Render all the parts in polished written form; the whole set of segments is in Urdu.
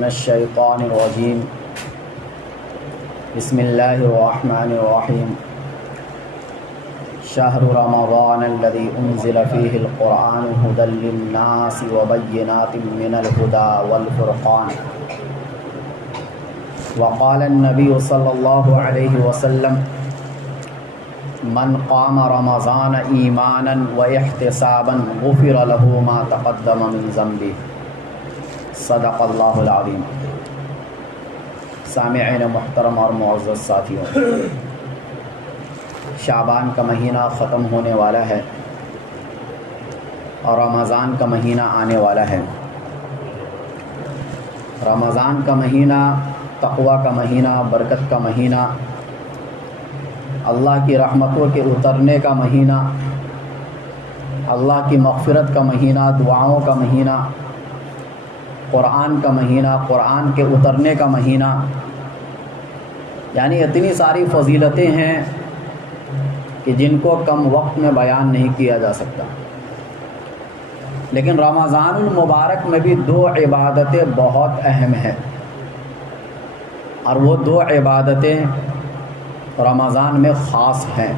من الشیطان الرجیم بسم اللہ الرحمن الرحیم شہر رمضان الذی انزل فیہ القرآن ھدی للناس وبینات من الھدی والفرقان وقال النبی صلی اللہ علیہ وسلم من قام رمضان ایمانا واحتسابا غفر له ما تقدم من ذنبه صدق اللہ العظیم۔ سامعین محترم اور معزز ساتھیوں، شعبان کا مہینہ ختم ہونے والا ہے اور رمضان کا مہینہ آنے والا ہے۔ رمضان کا مہینہ تقوی کا مہینہ، برکت کا مہینہ، اللہ کی رحمتوں کے اترنے کا مہینہ، اللہ کی مغفرت کا مہینہ، دعاؤں کا مہینہ، قرآن کا مہینہ، قرآن کے اترنے کا مہینہ، یعنی اتنی ساری فضیلتیں ہیں کہ جن کو کم وقت میں بیان نہیں کیا جا سکتا۔ لیکن رمضان المبارک میں بھی دو عبادتیں بہت اہم ہیں، اور وہ دو عبادتیں رمضان میں خاص ہیں۔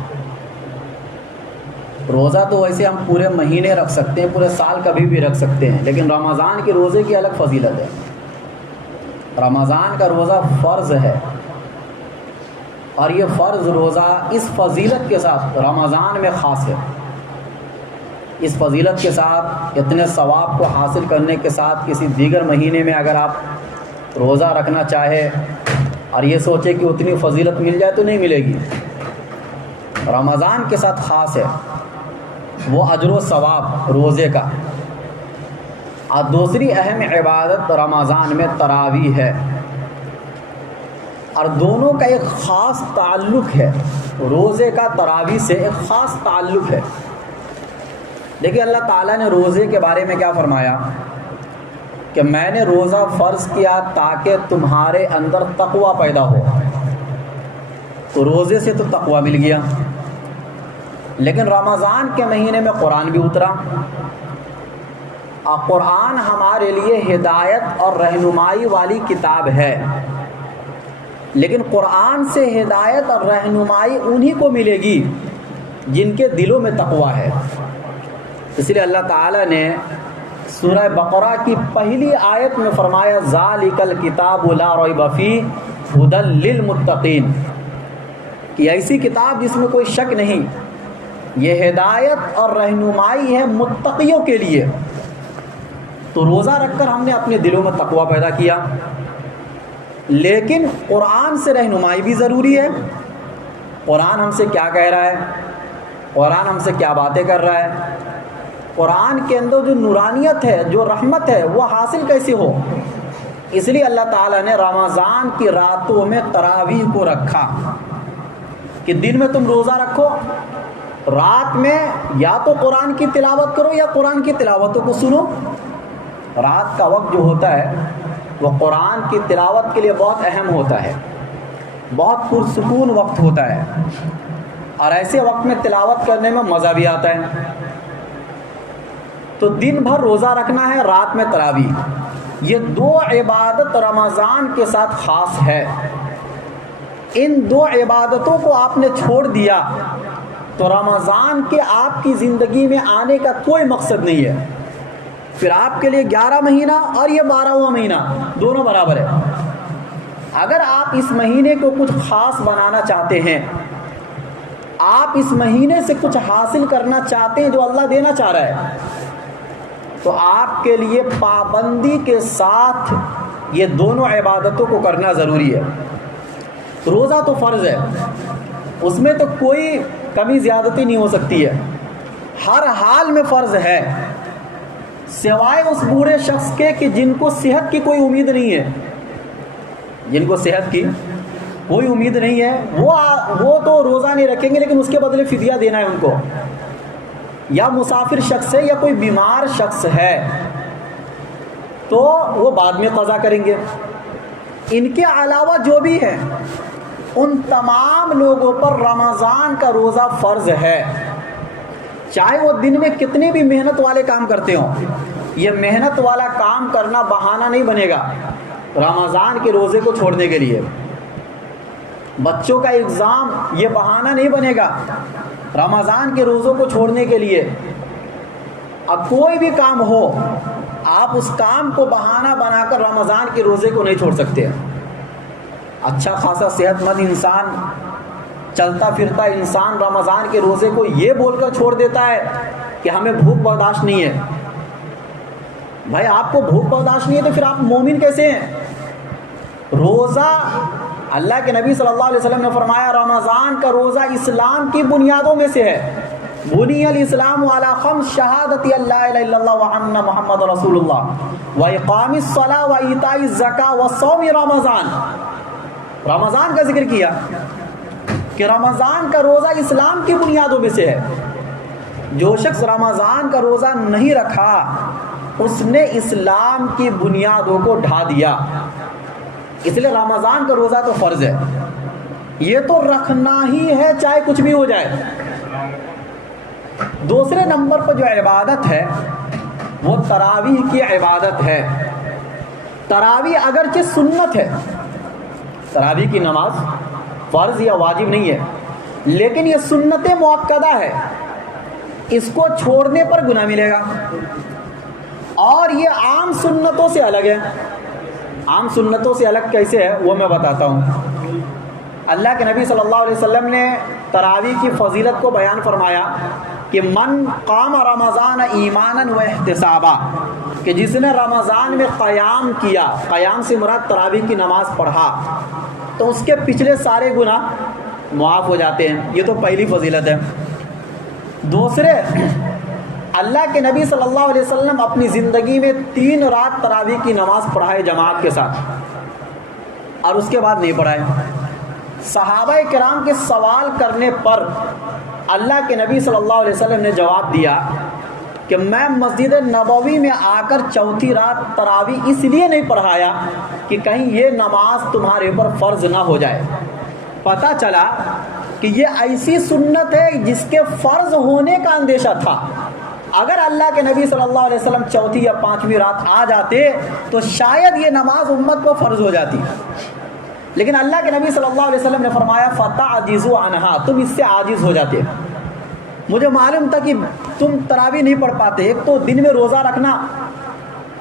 روزہ تو ویسے ہم پورے مہینے رکھ سکتے ہیں، پورے سال کبھی بھی رکھ سکتے ہیں، لیکن رمضان کے روزے کی الگ فضیلت ہے۔ رمضان کا روزہ فرض ہے، اور یہ فرض روزہ اس فضیلت کے ساتھ رمضان میں خاص ہے۔ اس فضیلت کے ساتھ، اتنے ثواب کو حاصل کرنے کے ساتھ کسی دیگر مہینے میں اگر آپ روزہ رکھنا چاہے اور یہ سوچے کہ اتنی فضیلت مل جائے تو نہیں ملے گی۔ رمضان کے ساتھ خاص ہے وہ اجر و ثواب روزے کا۔ اور دوسری اہم عبادت رمضان میں تراویح ہے، اور دونوں کا ایک خاص تعلق ہے۔ روزے کا تراویح سے ایک خاص تعلق ہے۔ دیکھیے اللہ تعالیٰ نے روزے کے بارے میں کیا فرمایا کہ میں نے روزہ فرض کیا تاکہ تمہارے اندر تقوی پیدا ہو۔ تو روزے سے تو تقوی مل گیا، لیکن رمضان کے مہینے میں قرآن بھی اترا، اور قرآن ہمارے لیے ہدایت اور رہنمائی والی کتاب ہے۔ لیکن قرآن سے ہدایت اور رہنمائی انہی کو ملے گی جن کے دلوں میں تقوی ہے۔ اس لیے اللہ تعالیٰ نے سورہ بقرہ کی پہلی آیت میں فرمایا ذالک الکتاب لا ریب فیہ ھدی للمتقین، کہ ایسی کتاب جس میں کوئی شک نہیں، یہ ہدایت اور رہنمائی ہے متقیوں کے لیے۔ تو روزہ رکھ کر ہم نے اپنے دلوں میں تقوی پیدا کیا، لیکن قرآن سے رہنمائی بھی ضروری ہے۔ قرآن ہم سے کیا کہہ رہا ہے، قرآن ہم سے کیا باتیں کر رہا ہے، قرآن کے اندر جو نورانیت ہے، جو رحمت ہے، وہ حاصل کیسے ہو۔ اس لیے اللہ تعالیٰ نے رمضان کی راتوں میں تراویح کو رکھا کہ دن میں تم روزہ رکھو، رات میں یا تو قرآن کی تلاوت کرو یا قرآن کی تلاوتوں کو سنو۔ رات کا وقت جو ہوتا ہے وہ قرآن کی تلاوت کے لیے بہت اہم ہوتا ہے، بہت پرسکون وقت ہوتا ہے، اور ایسے وقت میں تلاوت کرنے میں مزہ بھی آتا ہے۔ تو دن بھر روزہ رکھنا ہے، رات میں تراویح، یہ دو عبادت رمضان کے ساتھ خاص ہے۔ ان دو عبادتوں کو آپ نے چھوڑ دیا تو رمضان کے آپ کی زندگی میں آنے کا کوئی مقصد نہیں ہے۔ پھر آپ کے لیے 11 مہینہ اور یہ 12واں مہینہ دونوں برابر ہے۔ اگر آپ اس مہینے کو کچھ خاص بنانا چاہتے ہیں، آپ اس مہینے سے کچھ حاصل کرنا چاہتے ہیں جو اللہ دینا چاہ رہا ہے، تو آپ کے لیے پابندی کے ساتھ یہ دونوں عبادتوں کو کرنا ضروری ہے۔ روزہ تو فرض ہے، اس میں تو کوئی کمی زیادتی نہیں ہو سکتی ہے، ہر حال میں فرض ہے، سوائے اس بوڑھے شخص کے کہ جن کو صحت کی کوئی امید نہیں ہے۔ جن کو صحت کی کوئی امید نہیں ہے وہ تو روزہ نہیں رکھیں گے، لیکن اس کے بدلے فدیہ دینا ہے ان کو، یا مسافر شخص ہے یا کوئی بیمار شخص ہے تو وہ بعد میں قضا کریں گے۔ ان کے علاوہ جو بھی ہیں ان تمام لوگوں پر رمضان کا روزہ فرض ہے، چاہے وہ دن میں کتنے بھی محنت والے کام کرتے ہوں۔ یہ محنت والا کام کرنا بہانہ نہیں بنے گا رمضان کے روزے کو چھوڑنے کے لیے. بچوں کا ایگزام یہ بہانہ نہیں بنے گا رمضان کے روزوں کو چھوڑنے کے لیے. اب کوئی بھی کام ہو آپ اس کام کو بہانہ بنا کر رمضان کے روزے کو نہیں چھوڑ سکتے. اچھا خاصا صحت مند انسان، چلتا پھرتا انسان رمضان کے روزے کو یہ بول کر چھوڑ دیتا ہے کہ ہمیں بھوک برداشت نہیں ہے. بھائی آپ کو بھوک برداشت نہیں ہے تو پھر آپ مومن کیسے ہیں؟ روزہ اللہ کے نبی صلی اللہ علیہ وسلم نے فرمایا رمضان کا روزہ اسلام کی بنیادوں میں سے ہے. بنی الاسلام علی خمس شہادت اللہ الہ الا اللہ وان محمد رسول اللہ واقام الصلاۃ وایتاء الزکاۃ وصوم رمضان. رمضان کا ذکر کیا کہ رمضان کا روزہ اسلام کی بنیادوں میں سے ہے. جو شخص رمضان کا روزہ نہیں رکھا اس نے اسلام کی بنیادوں کو ڈھا دیا. اس لیے رمضان کا روزہ تو فرض ہے، یہ تو رکھنا ہی ہے چاہے کچھ بھی ہو جائے. دوسرے نمبر پر جو عبادت ہے وہ تراویح کی عبادت ہے. تراویح اگرچہ سنت ہے، تراویح کی نماز فرض یا واجب نہیں ہے، لیکن یہ سنت مؤکدہ ہے، اس کو چھوڑنے پر گناہ ملے گا. اور یہ عام سنتوں سے الگ ہے. عام سنتوں سے الگ کیسے ہے وہ میں بتاتا ہوں. اللہ کے نبی صلی اللہ علیہ وسلم نے تراویح کی فضیلت کو بیان فرمایا کہ من قام رمضان ایمانا و احتسابا، کہ جس نے رمضان میں قیام کیا، قیام سے مراد تراویح کی نماز پڑھا، تو اس کے پچھلے سارے گناہ معاف ہو جاتے ہیں. یہ تو پہلی فضیلت ہے. دوسرے، اللہ کے نبی صلی اللہ علیہ وسلم اپنی زندگی میں 3 رات تراویح کی نماز پڑھائے جماعت کے ساتھ، اور اس کے بعد نہیں پڑھائے. صحابہ کرام کے سوال کرنے پر اللہ کے نبی صلی اللہ علیہ وسلم نے جواب دیا کہ میں مسجد نبوی میں آ کر 4تھی رات تراویح اس لیے نہیں پڑھایا کہ کہیں یہ نماز تمہارے اوپر فرض نہ ہو جائے. پتہ چلا کہ یہ ایسی سنت ہے جس کے فرض ہونے کا اندیشہ تھا. اگر اللہ کے نبی صلی اللہ علیہ وسلم 4تھی یا 5ویں رات آ جاتے تو شاید یہ نماز امت کو فرض ہو جاتی، لیکن اللہ کے نبی صلی اللہ علیہ وسلم نے فرمایا فتعجزوا عنہا، تم اس سے عاجز ہو جاتے. مجھے معلوم تھا کہ تم تراویح نہیں پڑھ پاتے. ایک تو دن میں روزہ رکھنا،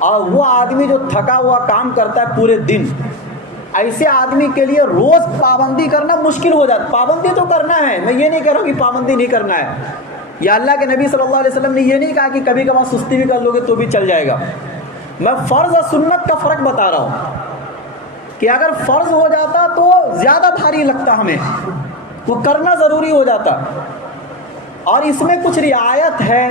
اور وہ آدمی جو تھکا ہوا کام کرتا ہے پورے دن، ایسے آدمی کے لیے روز پابندی کرنا مشکل ہو جاتا. پابندی تو کرنا ہے، میں یہ نہیں کہہ رہا ہوں کہ پابندی نہیں کرنا ہے. یا اللہ کے نبی صلی اللہ علیہ وسلم نے یہ نہیں کہا کہ کبھی کبھار سستی بھی کر لو گے تو بھی چل جائے گا. میں فرض اور سنت کا فرق بتا رہا ہوں کہ اگر فرض ہو جاتا تو زیادہ بھاری لگتا، ہمیں وہ کرنا ضروری ہو جاتا. اور اس میں کچھ رعایت ہے،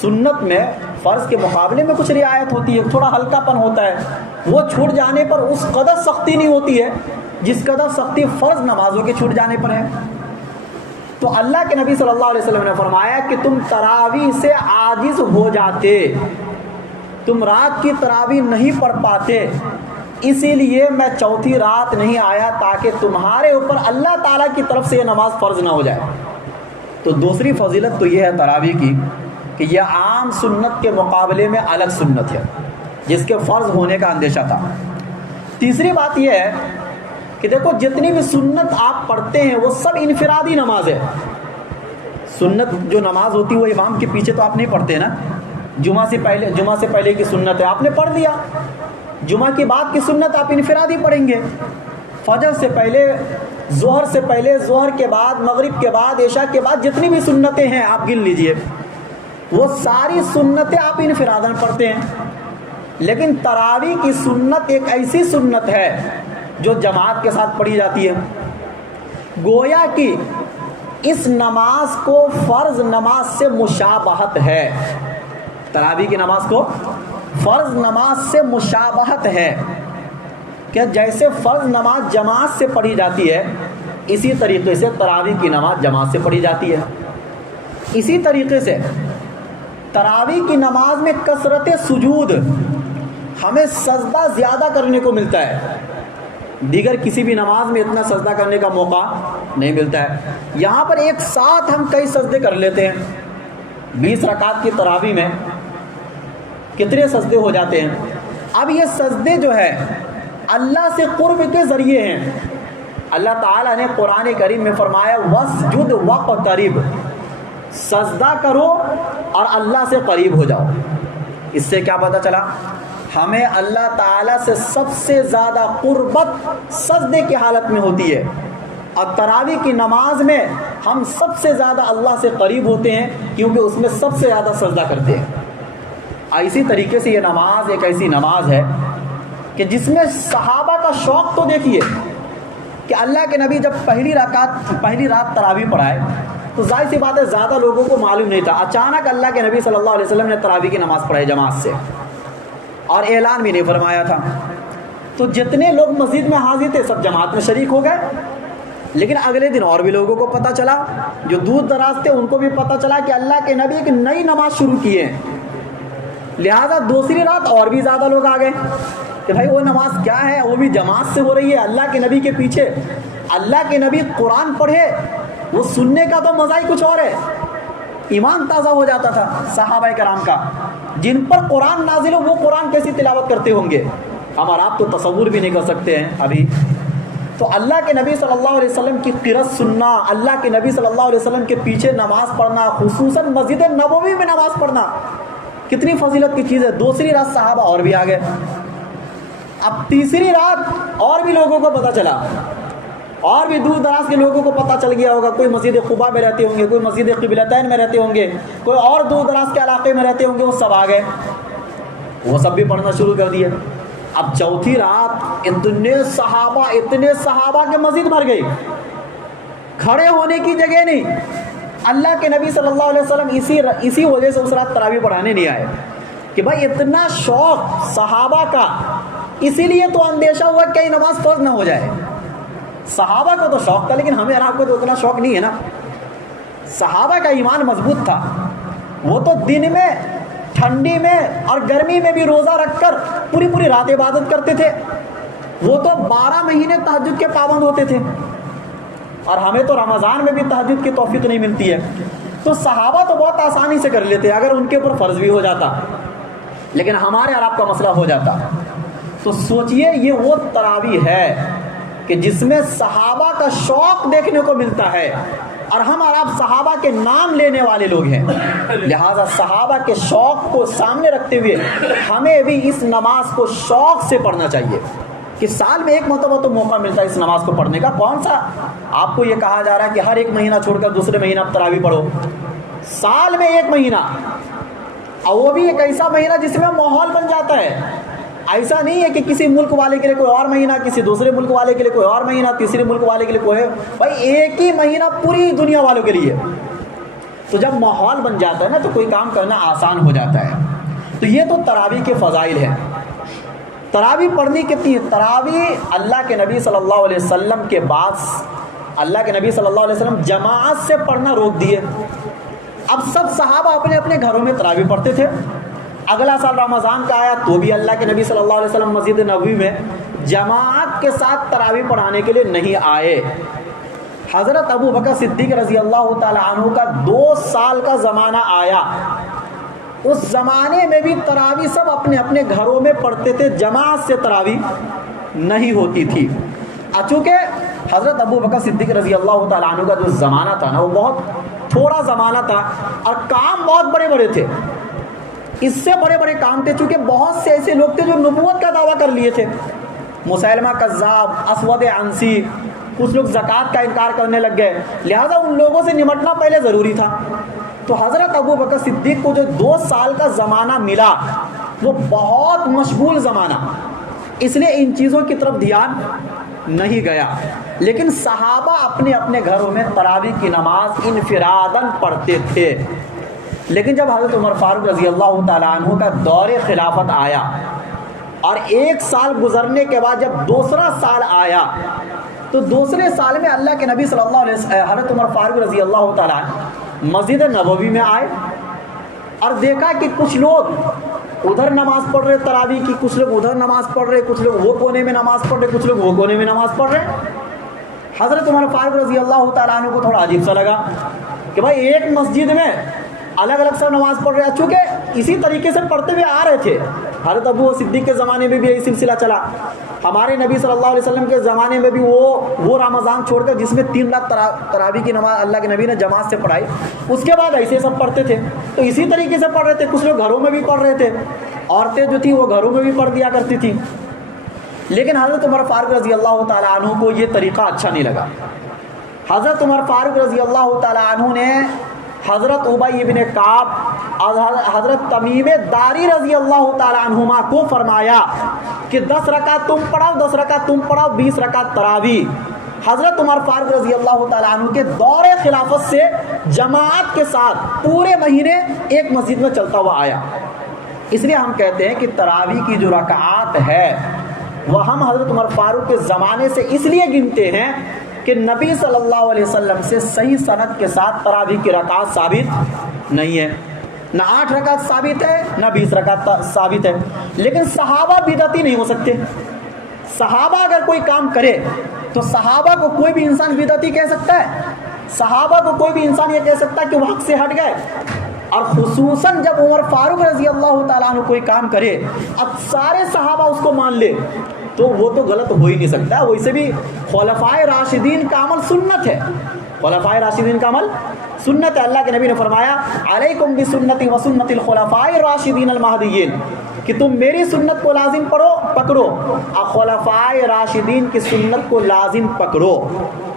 سنت میں فرض کے مقابلے میں کچھ رعایت ہوتی ہے، تھوڑا ہلکا پن ہوتا ہے. وہ چھوٹ جانے پر اس قدر سختی نہیں ہوتی ہے جس قدر سختی فرض نمازوں کے چھوٹ جانے پر ہے. تو اللہ کے نبی صلی اللہ علیہ وسلم نے فرمایا کہ تم تراویح سے عاجز ہو جاتے، تم رات کی تراویح نہیں پڑھ پاتے، اسی لیے میں 4تھی رات نہیں آیا تاکہ تمہارے اوپر اللہ تعالیٰ کی طرف سے یہ نماز فرض نہ ہو جائے. تو دوسری فضیلت تو یہ ہے تراویح کی کہ یہ عام سنت کے مقابلے میں الگ سنت ہے جس کے فرض ہونے کا اندیشہ تھا. تیسری بات یہ ہے کہ دیکھو جتنی بھی سنت آپ پڑھتے ہیں وہ سب انفرادی نماز ہے. سنت جو نماز ہوتی ہے وہ امام کے پیچھے تو آپ نہیں پڑھتے نا. جمعہ سے پہلے کی سنت ہے آپ نے پڑھ لیا، جمعہ کی بعد کی سنت آپ انفرادی پڑھیں گے. فجر سے پہلے، ظہر سے پہلے، ظہر کے بعد، مغرب کے بعد، عشاء کے بعد جتنی بھی سنتیں ہیں آپ گن لیجئے، وہ ساری سنتیں آپ انفراداً پڑھتے ہیں. لیکن تراویح کی سنت ایک ایسی سنت ہے جو جماعت کے ساتھ پڑھی جاتی ہے. گویا کہ اس نماز کو فرض نماز سے مشابہت ہے، تراویح کی نماز کو فرض نماز سے مشابہت ہے کہ جیسے فرض نماز جماعت سے پڑھی جاتی ہے اسی طریقے سے تراویح کی نماز جماعت سے پڑھی جاتی ہے. اسی طریقے سے تراویح کی نماز میں کثرت سجود، ہمیں سجدہ زیادہ کرنے کو ملتا ہے، دیگر کسی بھی نماز میں اتنا سجدہ کرنے کا موقع نہیں ملتا ہے. یہاں پر ایک ساتھ ہم کئی سجدے کر لیتے ہیں. 20 رکعت کی تراویح میں کتنے سجدے ہو جاتے ہیں. اب یہ سجدے جو ہے اللہ سے قرب کے ذریعے ہیں۔ اللہ تعالیٰ نے قرآن کریم میں فرمایا وَاسْجُدْ وَاقْتَرِب، سجدہ کرو اور اللہ سے قریب ہو جاؤ۔ اس سے کیا پتہ چلا؟ ہمیں اللہ تعالیٰ سے سب سے زیادہ قربت سجدے کی حالت میں ہوتی ہے، اور تراویح کی نماز میں ہم سب سے زیادہ اللہ سے قریب ہوتے ہیں کیونکہ اس میں سب سے زیادہ سجدہ کرتے ہیں۔ اسی طریقے سے یہ نماز ایک ایسی نماز ہے کہ جس میں صحابہ کا شوق تو دیکھیے کہ اللہ کے نبی جب پہلی رات تراویح پڑھائے تو ظاہر سی بات ہے زیادہ لوگوں کو معلوم نہیں تھا، اچانک اللہ کے نبی صلی اللہ علیہ وسلم نے تراویح کی نماز پڑھائی جماعت سے، اور اعلان بھی نہیں فرمایا تھا، تو جتنے لوگ مسجد میں حاضر تھے سب جماعت میں شریک ہو گئے۔ لیکن اگلے دن اور بھی لوگوں کو پتہ چلا، جو دور دراز تھے ان کو بھی پتہ چلا کہ اللہ کے نبی ایک نئی نماز شروع کی ہے، لہذا دوسری رات اور بھی زیادہ لوگ آ گئے کہ بھائی وہ نماز کیا ہے، وہ بھی جماعت سے ہو رہی ہے اللہ کے نبی کے پیچھے، اللہ کے نبی قرآن پڑھے وہ سننے کا تو مزہ ہی کچھ اور ہے۔ ایمان تازہ ہو جاتا تھا صحابہ کرام کا، جن پر قرآن نازل ہو وہ قرآن کیسی تلاوت کرتے ہوں گے، ہم اور آپ تو تصور بھی نہیں کر سکتے ہیں ابھی۔ تو اللہ کے نبی صلی اللہ علیہ وسلم کی قرأت سننا، اللہ کے نبی صلی اللہ علیہ وسلم کے پیچھے نماز پڑھنا، خصوصاً مسجد نبوی میں نماز پڑھنا کتنی فضیلت کی چیز ہے۔ دوسری رات صحابہ اور بھی آ گئے، اب تیسری رات اور بھی لوگوں کو پتہ چلا، اور بھی دور دراز کے لوگوں کو پتہ چل گیا ہوگا، کوئی مسجد قباء میں رہتے ہوں گے، کوئی مسجد قبلتین میں رہتے ہوں گے، کوئی اور دور دراز کے علاقے میں رہتے ہوں گے، وہ سب آ گئے، وہ سب بھی پڑھنا شروع کر دیے۔ اب چوتھی رات اتنے صحابہ کے مسجد بھر گئی، کھڑے ہونے کی جگہ نہیں۔ اللہ کے نبی صلی اللہ علیہ وسلم اسی وجہ سے اس رات تراویح پڑھانے نہیں آئے کہ بھائی اتنا شوق صحابہ کا، اسی لیے تو اندیشہ ہوا کہ کہیں نماز فرض نہ ہو جائے۔ صحابہ کو تو شوق تھا لیکن ہمیں اور آپ کو تو اتنا شوق نہیں ہے نا۔ صحابہ کا ایمان مضبوط تھا، وہ تو دن میں، ٹھنڈی میں اور گرمی میں بھی روزہ رکھ کر پوری رات عبادت کرتے تھے، وہ تو 12 مہینے تہجد کے پابند ہوتے تھے، اور ہمیں تو رمضان میں بھی تہجد کی توفیق نہیں ملتی ہے۔ تو صحابہ تو بہت آسانی سے کر لیتے اگر ان کے اوپر فرض بھی ہو جاتا، لیکن ہمارے اور آپ کا مسئلہ ہو جاتا۔ تو سوچئے یہ وہ تراویح ہے کہ جس میں صحابہ کا شوق دیکھنے کو ملتا ہے، اور ہم اور آپ صحابہ کے نام لینے والے لوگ ہیں، لہٰذا صحابہ کے شوق کو سامنے رکھتے ہوئے ہمیں بھی اس نماز کو شوق سے پڑھنا چاہیے کہ سال میں ایک مرتبہ تو موقع ملتا ہے اس نماز کو پڑھنے کا۔ کون سا آپ کو یہ کہا جا رہا ہے کہ ہر ایک مہینہ چھوڑ کر دوسرے مہینہ آپ تراویح پڑھو؟ سال میں ایک مہینہ، اور وہ بھی ایک ایسا مہینہ جس میں ماحول بن جاتا ہے۔ ایسا نہیں ہے کہ کسی ملک والے کے لیے کوئی اور مہینہ، کسی دوسرے ملک والے کے لیے کوئی اور مہینہ، تیسرے ملک والے کے لیے کوئی ہے، بھائی ایک ہی مہینہ پوری دنیا والوں کے لیے۔ تو جب ماحول بن جاتا ہے نا تو کوئی کام کرنا آسان ہو جاتا ہے۔ تو یہ تو تراویح کے فضائل ہیں۔ تراویح پڑھنی کتنی ہے؟ تراویح اللہ کے نبی صلی اللہ علیہ وسلم کے بعد اللہ کے نبی صلی اللہ علیہ وسلم جماعت سے پڑھنا روک دیے۔ اب سب صحابہ اپنے اپنے گھروں میں تراویح پڑھتے تھے۔ اگلا سال رمضان کا آیا تو بھی اللہ کے نبی صلی اللہ علیہ وسلم مسجد نبوی میں جماعت کے ساتھ تراویح پڑھانے کے لیے نہیں آئے۔ حضرت ابو بکر صدیق رضی اللہ تعالی عنہ کا 2 سال کا زمانہ آیا، اس زمانے میں بھی تراویح سب اپنے اپنے گھروں میں پڑھتے تھے، جماعت سے تراویح نہیں ہوتی تھی۔ چونکہ حضرت ابو بکر صدیق رضی اللہ تعالی عنہ کا جو زمانہ تھا نا وہ بہت تھوڑا زمانہ تھا، اور کام بہت بڑے بڑے تھے، اس سے بڑے بڑے کام تھے، چونکہ بہت سے ایسے لوگ تھے جو نبوت کا دعویٰ کر لیے تھے، مسیلمہ کذاب، اسود عنسی، کچھ لوگ زکوٰۃ کا انکار کرنے لگ گئے، لہذا ان لوگوں سے نمٹنا پہلے ضروری تھا۔ تو حضرت ابو بکر صدیق کو جو 2 سال کا زمانہ ملا وہ بہت مشغول زمانہ، اس لیے ان چیزوں کی طرف دھیان نہیں گیا۔ لیکن صحابہ اپنے اپنے گھروں میں تراویح کی نماز انفراداً پڑھتے تھے۔ لیکن جب حضرت عمر فاروق رضی اللہ تعالیٰ عنہ کا دور خلافت آیا، اور 1 سال گزرنے کے بعد جب دوسرا سال آیا، تو دوسرے سال میں اللہ کے نبی صلی اللہ علیہ وسلم حضرت عمر فاروق رضی اللہ تعالیٰ عنہ مسجد نبوی میں آئے، اور دیکھا کہ کچھ لوگ ادھر نماز پڑھ رہے تراویح کی، کچھ لوگ ادھر نماز پڑھ رہے، کچھ لوگ وہ کونے میں نماز پڑھ رہے، کچھ لوگ وہ کونے میں نماز پڑھ رہے۔ حضرت عمر فاروق رضی اللہ تعالیٰ عنہ کو تھوڑا عجیب سا لگا کہ بھائی ایک مسجد میں الگ الگ سب نماز پڑھ رہے ہیں، چونکہ اسی طریقے سے پڑھتے ہوئے آ رہے تھے، حضرت ابو صدیق کے زمانے میں بھی یہی سلسلہ چلا. ہمارے نبی صلی اللہ علیہ وسلم کے زمانے میں بھی وہ رمضان چھوڑ کر جس میں 3 رات تراویح کی نماز اللہ کے نبی نے جماعت سے پڑھائی, اس کے بعد ایسے سب پڑھتے تھے. تو اسی طریقے سے پڑھ رہے تھے. کچھ لوگ گھروں میں بھی پڑھ رہے تھے, عورتیں جو تھیں وہ گھروں میں بھی پڑھ دیا کرتی تھیں. لیکن حضرت عمر فاروق رضی اللہ تعالیٰ عنہ کو یہ طریقہ اچھا نہیں لگا. حضرت عمر فاروق رضی اللہ تعالیٰ عنہ نے حضرت ابی بن کعب اور حضرت تمیم داری رضی اللہ تعالیٰ عنہما کو فرمایا کہ 10 رکعت تم پڑھاؤ, 10 رکعت تم پڑھاؤ, 20 رکعت تراویح. حضرت عمر فاروق رضی اللہ تعالیٰ عنہ کے دور خلافت سے جماعت کے ساتھ پورے مہینے ایک مسجد میں چلتا ہوا آیا. اس لیے ہم کہتے ہیں کہ تراویح کی جو رکعات ہے وہ ہم حضرت عمر فاروق کے زمانے سے اس لیے گنتے ہیں کہ نبی صلی اللہ علیہ وسلم سے صحیح سند کے ساتھ تراویح کی رکعت ثابت نہیں ہے. نہ 8 رکعت ثابت ہے, نہ 20 رکعت ثابت ہے. لیکن صحابہ بدعتی نہیں ہو سکتے. صحابہ اگر کوئی کام کرے تو صحابہ کو کوئی بھی انسان بدعتی کہہ سکتا ہے. صحابہ کو کوئی بھی انسان یہ کہہ سکتا ہے کہ وہ حق سے ہٹ گئے. اور خصوصاً جب عمر فاروق رضی اللہ تعالیٰ عنہ کوئی کام کرے, اب سارے صحابہ اس کو مان لے, تو وہ تو غلط ہو ہی نہیں سکتا. ویسے بھی خلفائے راشدین کا عمل سنت ہے. خلفائے راشدین کا عمل سنت ہے. اللہ کے نبی نے فرمایا علیکم بسنتی وسنت الخلفاء الراشدین المہدیین, کہ تم میری سنت کو لازم پکڑو اور خلفائے راشدین کی سنت کو لازم پکڑو.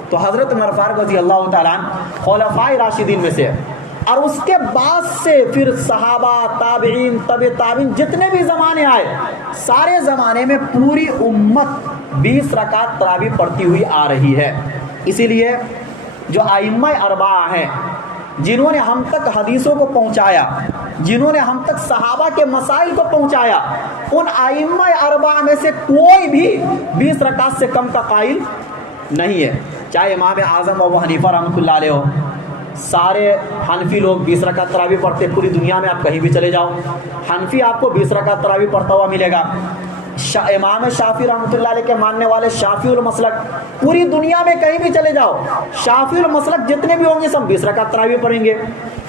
تو حضرت عمر فاروق رضی اللہ تعالیٰ عنہ خلفائے راشدین میں سے ہے. اور اس کے بعد سے پھر صحابہ, تابعین, تابعین جتنے بھی زمانے آئے, سارے زمانے میں پوری امت 20 رکعت تراویح پڑھتی ہوئی آ رہی ہے. اسی لیے جو ائمہ اربعہ ہیں جنہوں نے ہم تک حدیثوں کو پہنچایا, جنہوں نے ہم تک صحابہ کے مسائل کو پہنچایا, ان ائمہ اربعہ میں سے کوئی بھی 20 رکعت سے کم کا قائل نہیں ہے. چاہے امام اعظم ابو حنیفہ رحمۃ اللہ علیہ ہو, سارے حنفی لوگ 20 رکعت تراویح پڑھتے. پوری دنیا میں آپ کہیں بھی چلے جاؤ, حنفی آپ کو 20 رکعت تراویح پڑھتا ہوا ملے گا. امام شافعی رحمۃ اللہ علیہ کے ماننے والے شافعی المسلک, پوری دنیا میں کہیں بھی چلے جاؤ, شافعی المسلک جتنے بھی ہوں گے سب 20 رکعت تراویح پڑھیں گے.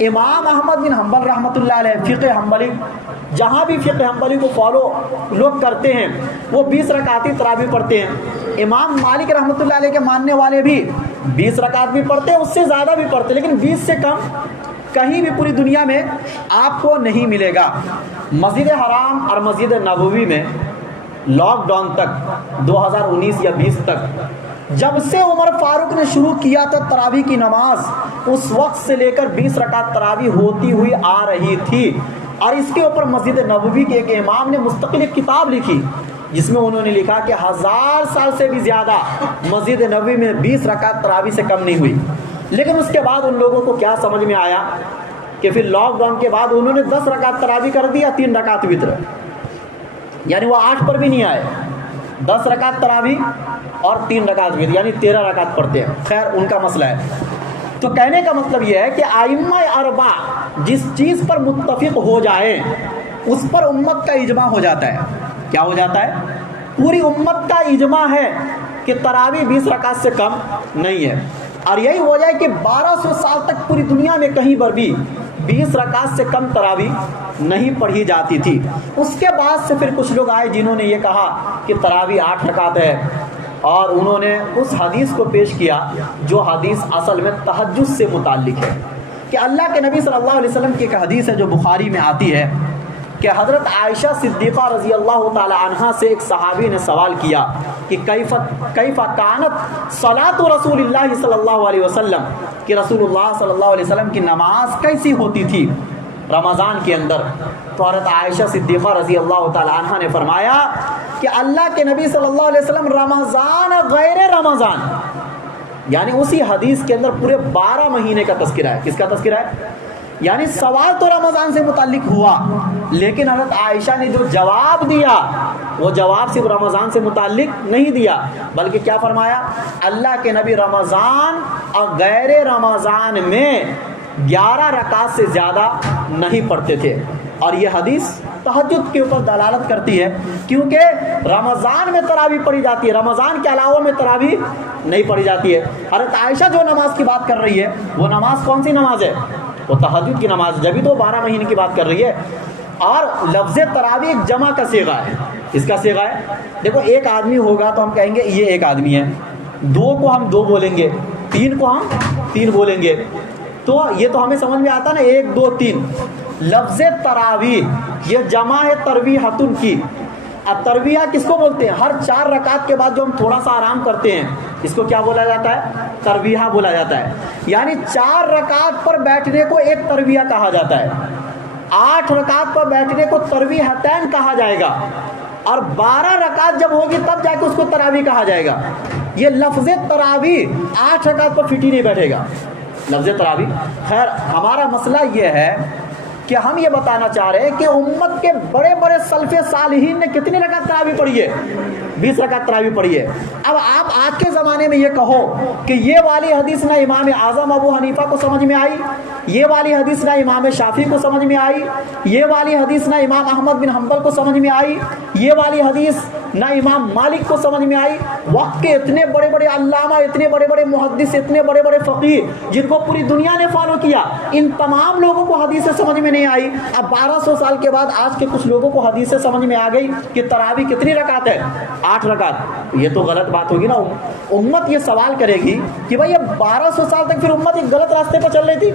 امام احمد بن حنبل رحمۃ اللہ علیہ فقہ حنبلی, جہاں بھی فقہ حنبلی کو فالو لوگ کرتے ہیں وہ 20 رکعتی تراویح پڑھتے ہیں. امام مالک رحمۃ اللہ علیہ کے ماننے والے بھی 20 رکعت بھی پڑھتے ہیں, اس سے زیادہ بھی پڑھتے, لیکن 20 سے کم کہیں بھی پوری دنیا میں آپ کو نہیں ملے گا. مسجد حرام اور مسجد نبوی میں لاک ڈاؤن تک 2019 یا 20 تک جب سے عمر فاروق نے شروع کیا تھا تراویح کی نماز, اس وقت سے لے کر 20 رکعت تراویح ہوتی ہوئی آ رہی تھی. اور اس کے اوپر مسجد نبوی کے ایک امام نے مستقل ایک کتاب لکھی جس میں انہوں نے لکھا کہ 1000 سال سے بھی زیادہ مسجد نبوی میں 20 رکعت تراویح سے کم نہیں ہوئی. لیکن اس کے بعد ان لوگوں کو کیا سمجھ میں آیا کہ پھر لاک ڈاؤن کے بعد انہوں نے 10 رکعت تراویح کر دیا, 3 رکعت وتر, یعنی وہ 8 پر بھی نہیں آئے. 10 رکعت تراویح اور 3 رکعت وتر, یعنی 13 رکعت پڑھتے ہیں. خیر ان کا مسئلہ ہے. تو کہنے کا مطلب یہ ہے کہ ائمہ اربعہ جس چیز پر متفق ہو جائیں اس پر امت کا اجماع ہو جاتا ہے. کیا ہو جاتا ہے؟ پوری امت کا اجماع ہے کہ تراویح 20 رکعت سے کم نہیں ہے. اور یہی وجہ ہے کہ 1200 سال تک پوری دنیا میں کہیں پر بھی 20 رکعت سے کم تراویح نہیں پڑھی جاتی تھی. اس کے بعد سے پھر کچھ لوگ آئے جنہوں نے یہ کہا کہ تراویح 8 رکعت ہے, اور انہوں نے اس حدیث کو پیش کیا جو حدیث اصل میں تہجد سے متعلق ہے. کہ اللہ کے نبی صلی اللہ علیہ وسلم کی ایک حدیث ہے جو بخاری میں آتی ہے کہ حضرت عائشہ صدیقہ رضی اللہ تعالی عنہا سے ایک صحابی نے سوال کیا کہ کیف کانت صلاۃ رسول اللہ صلی اللہ علیہ وسلم, کہ رسول اللہ صلی اللہ علیہ وسلم کی نماز کیسی ہوتی تھی رمضان کے اندر. تو حضرت عائشہ صدیقہ رضی اللہ تعالی عنہا نے فرمایا کہ اللہ کے نبی صلی اللہ علیہ وسلم رمضان غیر رمضان, یعنی اسی حدیث کے اندر پورے 12 مہینے کا تذکرہ ہے. کس کا تذکرہ ہے؟ یعنی سوال تو رمضان سے متعلق ہوا, لیکن حضرت عائشہ نے جو جواب دیا وہ جواب صرف رمضان سے متعلق نہیں دیا, بلکہ کیا فرمایا؟ اللہ کے نبی رمضان اور غیر رمضان میں 11 رکعت سے زیادہ نہیں پڑھتے تھے. اور یہ حدیث تہجد کے اوپر دلالت کرتی ہے, کیونکہ رمضان میں تراویح پڑھی جاتی ہے, رمضان کے علاوہ میں تراویح نہیں پڑھی جاتی ہے. حضرت عائشہ جو نماز کی بات کر رہی ہے وہ نماز کون سی نماز ہے؟ وہ تہجد کی نماز, جبھی تو 12 مہینے کی بات کر رہی ہے. اور لفظ تراویح ایک جمع کا صیغہ ہے. اس کا صیغہ ہے، دیکھو ایک آدمی ہوگا تو ہم کہیں گے یہ ایک آدمی ہے، دو کو ہم دو بولیں گے، تین کو ہم تین بولیں گے. تو یہ تو ہمیں سمجھ میں آتا نا، ایک دو تین. لفظ تراویح یہ جمع ہے ترویحتن کی. اب ترویہ کس کو بولتے ہیں؟ ہر 4 رکعت کے بعد جو ہم تھوڑا سا آرام کرتے ہیں اس کو کیا بولا جاتا ہے؟ ترویہ بولا جاتا ہے. یعنی 4 رکعت پر بیٹھنے کو ایک ترویہ کہا جاتا ہے، 8 رکعت پر بیٹھنے کو ترویحتین کہا جائے گا، اور 12 رکعت جب ہوگی تب جا کے اس کو تراویح کہا جائے گا. یہ لفظ تراویح 8 رکعت پر فٹ ہی نہیں بیٹھے گا لفظ تراویح. خیر ہمارا مسئلہ یہ ہے کہ ہم یہ بتانا چاہ رہے ہیں کہ امت کے بڑے بڑے سلف صالحین نے کتنی رکعت تراویح پڑھی ہے؟ 20 رکعت تراویح پڑھی ہے. اب آپ آج کے زمانے میں یہ کہو کہ یہ والی حدیث نہ امام اعظم ابو حنیفہ کو سمجھ میں آئی، یہ والی حدیث نہ امام شافعی کو سمجھ میں آئی، یہ والی حدیث نہ امام احمد بن حنبل کو سمجھ میں آئی، یہ والی حدیث نہ امام مالک کو سمجھ میں آئی. وقت کے اتنے بڑے بڑے علامہ، اتنے بڑے بڑے محدث، اتنے بڑے بڑے فقیہ جن کو پوری دنیا نے فالو کیا، ان تمام لوگوں کو حدیثیں سمجھ میں نہیں آئی. اب 1200 سال کے بعد آج کے کچھ لوگوں کو حدیثیں سمجھ میں آ گئی کہ تراویح کتنی رکعت ہے؟ 8 رکعت. یہ تو غلط بات ہوگی نا. امت یہ سوال کرے گی کہ بھائی یہ 1200 سال تک پھر امت ایک غلط راستے پر چل رہی تھی.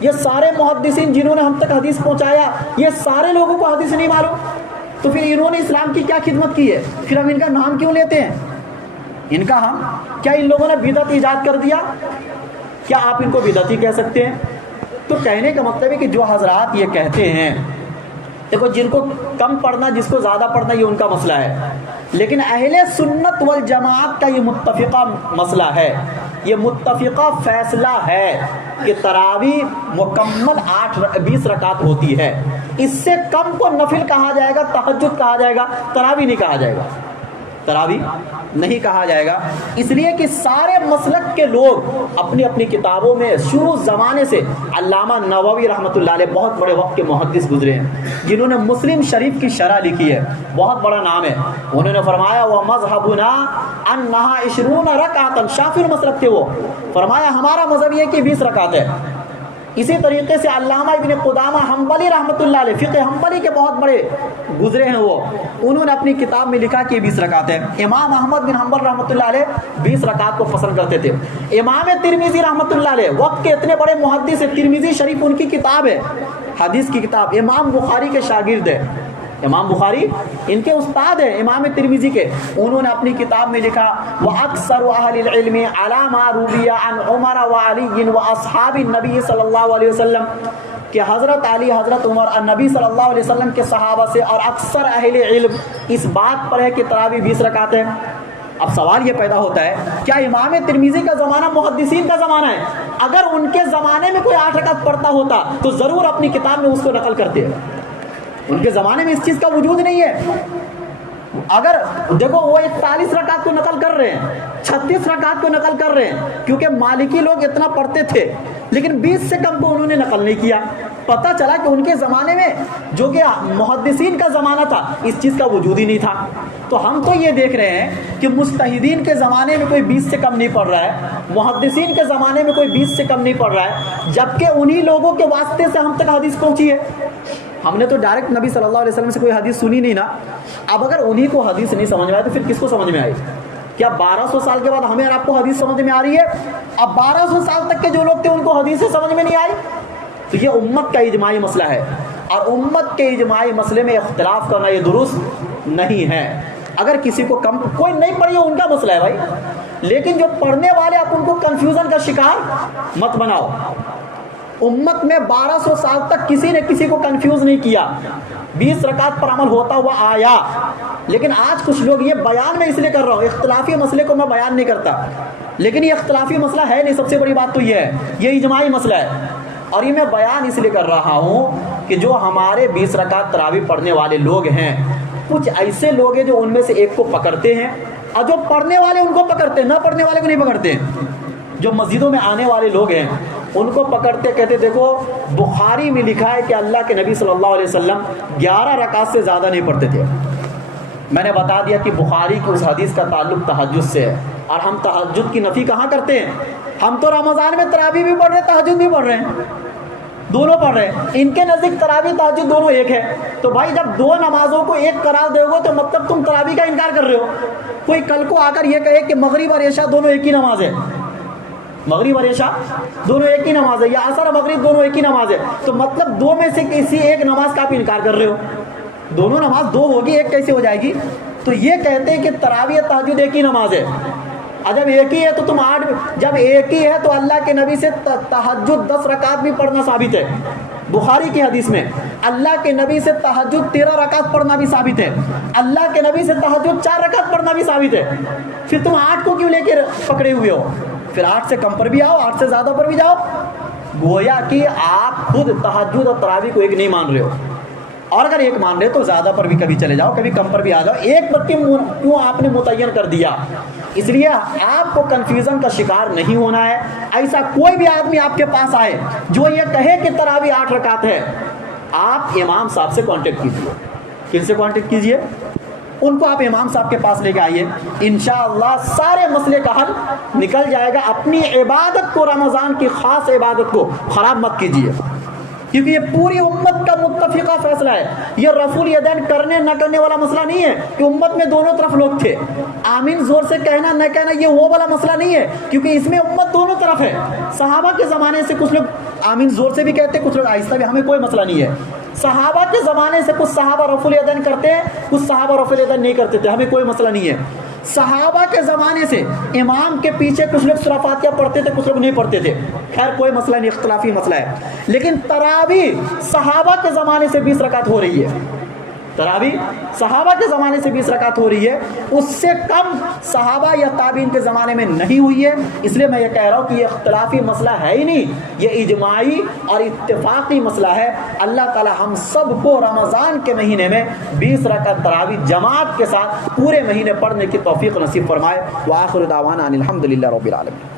یہ سارے محدثین جنہوں نے ہم تک حدیث پہنچایا، یہ سارے لوگوں کو حدیث نہیں معلوم، تو پھر انہوں نے اسلام کی کیا خدمت کی ہے؟ پھر ہم ان کا نام کیوں لیتے ہیں؟ ان کا ہم کیا ان لوگوں نے بدعت ایجاد کر دیا؟ کیا آپ ان کو بدعتی کہہ سکتے ہیں؟ تو کہنے کا مطلب ہے کہ جو حضرات یہ کہتے ہیں، دیکھو جن کو کم پڑھنا جس کو زیادہ پڑھنا یہ ان کا مسئلہ ہے، لیکن اہل سنت والجماعت کا یہ متفقہ مسئلہ ہے، یہ متفقہ فیصلہ ہے کہ تراویح مکمل 20 رکعت ہوتی ہے. اس سے کم کو نفل کہا جائے گا، تہجد کہا جائے گا، تراویح نہیں کہا جائے گا. تراویح نہیں کہا جائے گا، اس لیے کہ سارے مسلک کے لوگ اپنی اپنی کتابوں میں شروع زمانے سے، علامہ نووی رحمۃ اللہ علیہ بہت بڑے وقت کے محدث گزرے ہیں جنہوں نے مسلم شریف کی شرح لکھی ہے، بہت بڑا نام ہے. انہوں نے فرمایا وہ مذہبنا انہا 20 رکعۃ، شافعی مسلک تھے وہ، فرمایا ہمارا مذہب یہ کہ 20 رکعت ہے. اسی طریقے سے علامہ ابن قدامہ حنبلی رحمۃ اللہ علیہ، فقہ حنبلی کے بہت بڑے گزرے ہیں وہ، انہوں نے اپنی کتاب میں لکھا کہ 20 رکعت ہے. امام احمد بن حنبل رحمۃ اللہ علیہ 20 رکعت کو پسند کرتے تھے. امام ترمذی رحمۃ اللہ علیہ وقت کے اتنے بڑے محدث ہیں، ترمذی شریف ان کی کتاب ہے، حدیث کی کتاب. امام بخاری کے شاگرد ہے، امام بخاری ان کے استاد ہیں امام ترمذی کے. انہوں نے اپنی کتاب میں لکھا وَأَكْثَرُ أَهْلِ الْعِلْمِ عَلَى مَا رُوِيَ عَنْ عُمَرَ وَعَلِيٍّ وَأَصْحَابِ النَّبِيِّ صلی اللہ علیہ وسلم، کہ حضرت علی، حضرت عمر اور نبی صلی اللہ علیہ وسلم کے صحابہ سے اور اکثر اہل علم اس بات پر ہے کہ تراویح 20 رکعت ہے. اب سوال یہ پیدا ہوتا ہے کیا امام ترمذی کا زمانہ محدثین کا زمانہ ہے؟ اگر ان کے زمانے میں کوئی 8 رکعت پڑھتا ہوتا تو ضرور اپنی کتاب میں اس کو نقل کرتے. ان کے زمانے میں اس چیز کا وجود نہیں ہے. اگر دیکھو وہ 41 رکعت کو نقل کر رہے ہیں، 36 رکعت کو نقل کر رہے ہیں، کیونکہ مالکی لوگ اتنا پڑھتے تھے، لیکن 20 سے کم کو انہوں نے نقل نہیں کیا. پتہ چلا کہ ان کے زمانے میں جو کہ محدثین کا زمانہ تھا اس چیز کا وجود ہی نہیں تھا. تو ہم تو یہ دیکھ رہے ہیں کہ مجتہدین کے زمانے میں کوئی 20 سے کم نہیں پڑھ رہا ہے، محدثین کے زمانے میں کوئی 20 سے کم نہیں پڑھ رہا ہے، جبکہ انہی لوگوں کے واسطے سے ہم تک حدیث پہنچی ہے. ہم نے تو ڈائریکٹ نبی صلی اللہ علیہ وسلم سے کوئی حدیث سنی نہیں نا. اب اگر انہی کو حدیث نہیں سمجھ میں آئی تو پھر کس کو سمجھ میں آئی؟ کیا 1200 سال کے بعد ہمیں اور آپ کو حدیث سمجھ میں آ رہی ہے؟ اب 1200 سال تک کے جو لوگ تھے ان کو حدیثیں سمجھ میں نہیں آئی. تو یہ امت کا اجماعی مسئلہ ہے، اور امت کے اجماعی مسئلے میں اختلاف کرنا یہ درست نہیں ہے. اگر کسی کو کم کوئی نہیں پڑھی ان کا مسئلہ ہے بھائی، لیکن جو پڑھنے والے آپ ان کو کنفیوژن کا شکار مت بناؤ. امت میں 1200 سال تک کسی نے کسی کو کنفیوز نہیں کیا، 20 رکعت پر عمل ہوتا ہوا آیا. لیکن آج کچھ لوگ، یہ بیان میں اس لیے کر رہا ہوں، اختلافی مسئلے کو میں بیان نہیں کرتا، لیکن یہ اختلافی مسئلہ ہے نہیں. سب سے بڑی بات تو یہ ہے یہ اجماعی مسئلہ ہے، اور یہ میں بیان اس لیے کر رہا ہوں کہ جو ہمارے 20 رکعت تراویح پڑھنے والے لوگ ہیں، کچھ ایسے لوگ ہیں جو ان میں سے ایک کو پکڑتے ہیں، اور جو پڑھنے والے ان کو پکڑتے ہیں، نہ پڑھنے والے کو نہیں پکڑتے. جو مسجدوں میں آنے والے لوگ ہیں ان کو پکڑتے، کہتے دیکھو بخاری میں لکھا ہے کہ اللہ کے نبی صلی اللہ علیہ وسلم 11 رکعت سے زیادہ نہیں پڑھتے تھے. میں نے بتا دیا کہ بخاری کی اس حدیث کا تعلق تہجد سے ہے، اور ہم تہجد کی نفی کہاں کرتے ہیں؟ ہم تو رمضان میں تراویح بھی پڑھ رہے ہیں، تہجد بھی پڑھ رہے ہیں. دونوں پڑھ رہے ہیں. ان کے نزدیک تراویح تہجد دونوں ایک ہے. تو بھائی جب دو نمازوں کو ایک قرار دے گے تو مطلب تم تراویح کا انکار کر رہے ہو. کوئی کل کو آ کر یہ کہے کہ مغرب اور عشاء دونوں ایک ہی نماز ہے, مغرب اور عشاء دونوں ایک ہی نماز ہے, یا عصر اور مغرب دونوں ایک ہی نماز ہے, تو مطلب دو میں سے کسی ایک نماز کا آپ انکار کر رہے ہو. دونوں نماز دو ہوگی, ایک کیسے ہو جائے گی؟ تو یہ کہتے ہیں کہ تراویح تہجد ایک ہی نماز ہے. جب ایک ہی ہے تو تم 8, جب ایک ہی ہے تو اللہ کے نبی سے تہجد 10 رکعت بھی پڑھنا ثابت ہے. بخاری کی حدیث میں اللہ کے نبی سے تہجد 13 رکعت پڑھنا بھی ثابت ہے. اللہ کے نبی سے تہجد 4 رکعت پڑھنا بھی ثابت ہے. پھر تم 8 کو کیوں لے کے پکڑے ہوئے ہو؟ پھر 8 سے کم پر بھی آؤ, 8 سے زیادہ پر بھی جاؤ. گویا کہ آپ خود تہجد اور تراویح کو ایک نہیں مان رہے ہو, اور اگر ایک مان رہے تو زیادہ پر بھی کبھی چلے جاؤ, کبھی کم پر بھی آ جاؤ. ایک پر کیوں آپ نے متعین کر دیا؟ اس لیے آپ کو کنفیوژن کا شکار نہیں ہونا ہے. ایسا کوئی بھی آدمی آپ کے پاس آئے جو یہ کہے کہ تراویح 8 رکعت ہے, آپ امام صاحب سے کانٹیکٹ کیجیے. کن سے کانٹیکٹ کیجیے؟ ان کو آپ امام صاحب کے پاس لے کے آئیے, انشاءاللہ سارے مسئلے کا حل نکل جائے گا. اپنی عبادت کو, رمضان کی خاص عبادت کو خراب مت کیجیے, کیونکہ یہ پوری امت کا متفقہ فیصلہ ہے. یہ رفع الیدین کرنے نہ کرنے والا مسئلہ نہیں ہے کہ امت میں دونوں طرف لوگ تھے. آمین زور سے کہنا نہ کہنا یہ وہ والا مسئلہ نہیں ہے, کیونکہ اس میں امت دونوں طرف ہے. صحابہ کے زمانے سے کچھ لوگ آمین زور سے بھی کہتے, کچھ لوگ آہستہ بھی, ہمیں کوئی مسئلہ نہیں ہے. صحابہ کے زمانے سے کچھ صحابہ رفع الیدین کرتے ہیں, کچھ صحابہ رفع الیدین نہیں کرتے تھے, ہمیں کوئی مسئلہ نہیں ہے. صحابہ کے زمانے سے امام کے پیچھے کچھ لوگ سورہ فاتحہ پڑھتے تھے, کچھ لوگ نہیں پڑھتے تھے, خیر کوئی مسئلہ نہیں, اختلافی مسئلہ ہے. لیکن تراویح صحابہ کے زمانے سے 20 رکعت ہو رہی ہے. تراویح صحابہ کے زمانے سے 20 رکعت ہو رہی ہے, اس سے کم صحابہ یا تابعین کے زمانے میں نہیں ہوئی ہے. اس لیے میں یہ کہہ رہا ہوں کہ یہ اختلافی مسئلہ ہے ہی نہیں, یہ اجماعی اور اتفاقی مسئلہ ہے. اللہ تعالی ہم سب کو رمضان کے مہینے میں 20 رکعت تراویح جماعت کے ساتھ پورے مہینے پڑھنے کی توفیق نصیب فرمائے. وآخر دعوانا ان الحمدللہ رب العالمین.